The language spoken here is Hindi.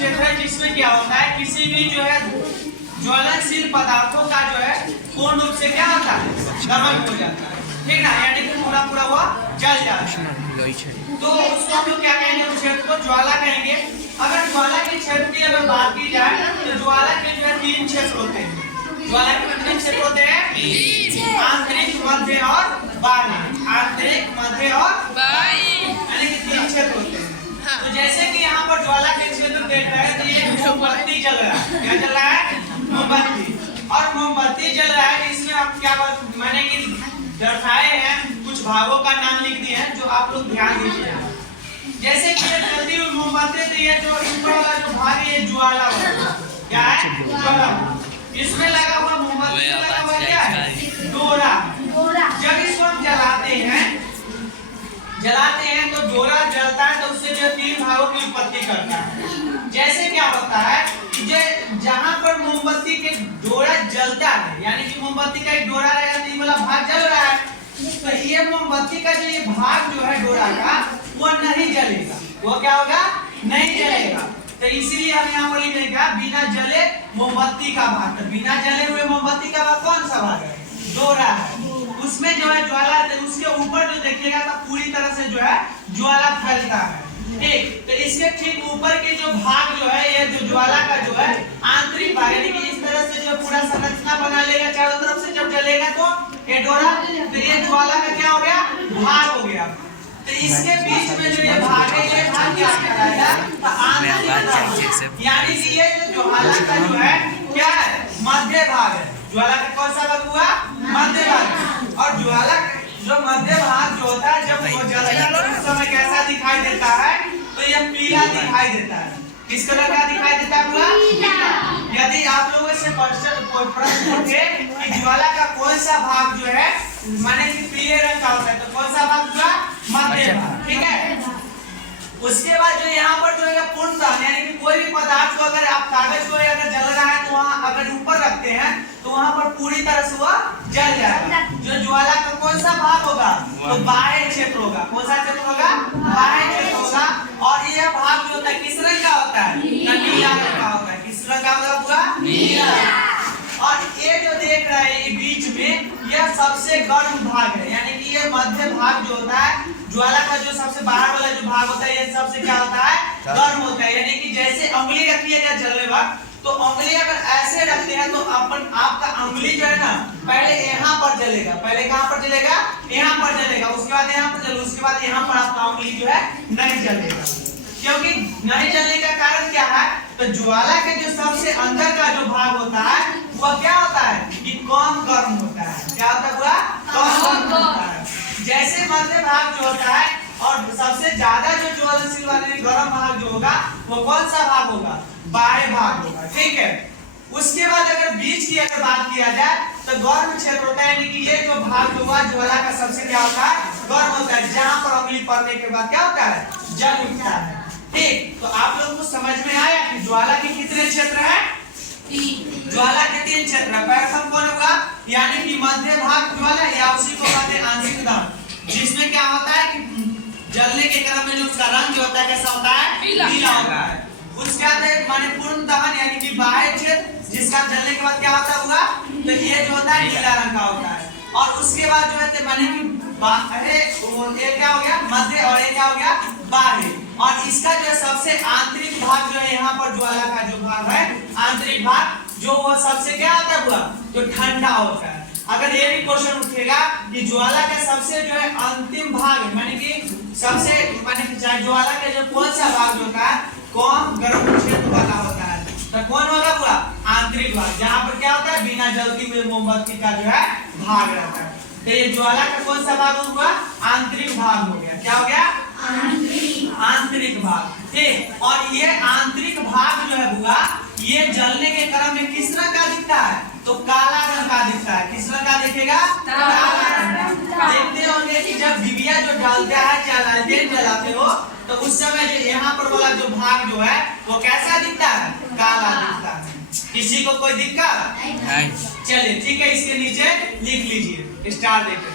क्षेत्र है जिसमें क्या होता है, किसी भी जो है ज्वलनशील पदार्थों का जो है पूर्ण रूप से क्या होता है, दमन हो जाता है, ठीक ना, यानी कि पूरा पूरा वो जल जाता है। तो उसको हम लोग क्या कहेंगे, उस क्षेत्र को ज्वाला कहेंगे। अगर ज्वाला के क्षेत्र की अगर बात की जाए तो ज्वाला के जो है 3 क्षेत्र होते हैं। ज्वाला के कितने क्षेत्र होते हैं? आंतरिक, मध्य और बाह्य। आंतरिक, मध्य और बाह्य, यानी कि 3 क्षेत्र होते हैं। तो जैसे कि यहाँ पर ज्वाला के क्षेत्र देख रहे हैं तो ये मोमबत्ती जल रहा है। क्या जल रहा है? मोमबत्ती। और मोमबत्ती जल रहा है, इसमें आप क्या मैंने कि दर्शाए हैं, कुछ भागों का नाम लिख दिए हैं जो आप लोग ध्यान दीजिए। जैसे कि ये जलती हुई मोमबत्ती, तो ये जो ऊपर वाला जो भाग है ये ज्वाला वाला, क्या है? ज्वाला। इसमें लगा हुआ मोमबत्ती लगा हुआ क्या है? डोरा। जब इसको हम जलाते हैं तो डोरा जलता है तो उससे जो 3 भागों की उत्पत्ति करता है। जैसे क्या होता है कि जहां पर मोमबत्ती के डोरा जलता है, यानी कि मोमबत्ती का एक डोरा रहेगा तो ये वाला भाग जल रहा है, तो ये मोमबत्ती का जो ये भाग जो है डोरा का वो नहीं जलेगा। वो क्या होगा? नहीं जलेगा। तो इसीलिए हम यहाँ पर लिखेगा बिना जले मोमबत्ती का भाग। तो बिना जले हुए मोमबत्ती का भाग कौन सा भाग है? डोरा है। उसमें जो है ज्वाला, उसके ऊपर जो देखिएगा तो पूरी तरह से जो है ज्वाला फैलता है, ठीक। तो इसके ठीक ऊपर के जो भाग जो है, ये जो ज्वाला का जो है आंतरिक भाग, यानी कि इस तरह से जो पूरा संरचना बना लेगा चारों तरफ से, जब जलेगा तो ये डोरा, तो ये ज्वाला का क्या हो गया? भाग हो गया। तो इसके बीच में जो ये भाग है, ये भाग क्या कराएगा? तो आंतरिक, यानी कि ये जो ज्वाला का जो है क्या है? मध्य भाग है। ज्वाला का कौन सा भाग हुआ? मध्य भाग। और ज्वाला जो मध्य भाग जो होता है, जब वो जलता है उस समय कैसा दिखाई देता है? तो ये पीला दिखाई देता है। किस कलर का दिखाई देता है? पूरा। यदि आप लोगों से प्रश्न उठे कि ज्वाला का कौन सा भाग जो है माने कि पीले रंग का होता है, तो कौन सा भाग हुआ? मध्य भाग, ठीक है। उसके बाद जो यहाँ पर जो है पूर्ण दहन, यानी कि कोई भी पदार्थ को अगर आप कागज को अगर जल रहा है तो वहाँ अगर ऊपर रखते हैं तो वहाँ पर पूरी तरह से वो जल जाएगा। जो ज्वाला का कौन सा भाग होगा? तो बाह्य क्षेत्र होगा। कौन सा क्षेत्र होगा? बाह्य क्षेत्र होगा। और यह भाग जो होता है किस रंग का होता है? नीला रंग का होता है। किस रंग का होगा? पूरा नीला। और ये जो देख रहे हैं ये बीच में, यह सबसे गर्म भाग है, यानी कि ये मध्य भाग जो होता है ज्वाला का, जो सबसे बाहर वाला जो भाग होता है, ये सबसे क्या होता है? गर्म होता है। यानी कि जैसे उंगली रखिएगा जलने वक्त, तो उंगली अगर ऐसे रखते हैं तो आपका उंगली जो है ना पहले यहाँ पर जलेगा। पहले कहाँ पर जलेगा? यहाँ पर जलेगा। उसके बाद यहाँ पर जलेगा। उसके बाद यहाँ पर आपका उंगली जो है नहीं जलेगा। क्योंकि नहीं जलने का कारण क्या है? तो ज्वाला के जो सबसे अंदर का जो भाग होता है वह क्या होता है कि कम गर्म होता है। क्या होता है? पूरा कम गर्म होता है। जैसे मध्य भाग जो होता है और सबसे ज्यादा जो ज्वलनशील वाले गर्म भाग जो होगा वो कौन सा भाग होगा? बाह्य भाग होगा, ठीक है। उसके बाद अगर बीच की अगर बात किया जाए तो गर्म क्षेत्र होता है, यानी कि ये जो भाग जो हुआ ज्वाला का सबसे क्या होता है? गर्म होता है, जहां पर उंगली पड़ने के बाद क्या होता है? जल उठता है, ठीक। तो आप लोग को समझ में आया कि ज्वाला के कितने क्षेत्र हैं? ज्वाला के 3 क्षेत्र है। प्रथम कौन होगा? यानी कि मध्य भाग ज्वाला, या उसी को कहते हैं आंशिक दहन, जिसमें क्या होता है कि जलने के क्रम में जो उसका रंग जो होता है कैसा होता है? पीला होता है। उसके बाद माने पूर्ण दहन, यानी कि बाह्य क्षेत्र, जिसका जलने के बाद क्या होता होगा? तो ये जो होता है नीला रंग का होता है। और उसके बाद जो है माने कि ये क्या हो गया? मध्य, और ये क्या हो गया? बाह्य। और इसका जो सबसे आंतरिक भाग जो है यहाँ पर ज्वाला का जो भाग है आंतरिक भाग, जो वो सबसे क्या होता है? पूरा जो ठंडा होता है। अगर ये भी क्वेश्चन उठेगा कि ज्वाला का सबसे जो है अंतिम भाग, माने कि सबसे माने कि ज्वाला का जो कौन सा भाग होता है कौन गर्म क्षेत्र वाला होता है, तो कौन होगा? पूरा आंतरिक भाग, जहाँ पर क्या होता है? बिना जलती हुई मोमबत्ती का जो है भाग रहता है। तो ये ज्वाला का कौन सा भाग हुआ? आंतरिक भाग हो गया। क्या हो गया? आंतरिक भाग, ठीक। और ये आंतरिक भाग जो है हुआ, ये जलने के क्रम में किस रंग का दिखता है? तो काला रंग का दिखता है। किस रंग का दिखेगा? काला रंग। देखते होंगे कि जब दिविया जो डालता है, चाहे लालटेन जलाते हो, तो उस समय जो यहाँ पर वाला जो भाग जो है वो कैसा दिखता है? काला दिखता है। किसी को कोई दिक्कत नहीं? चलिए ठीक है, इसके नीचे लिख लीजिए स्टार देकर।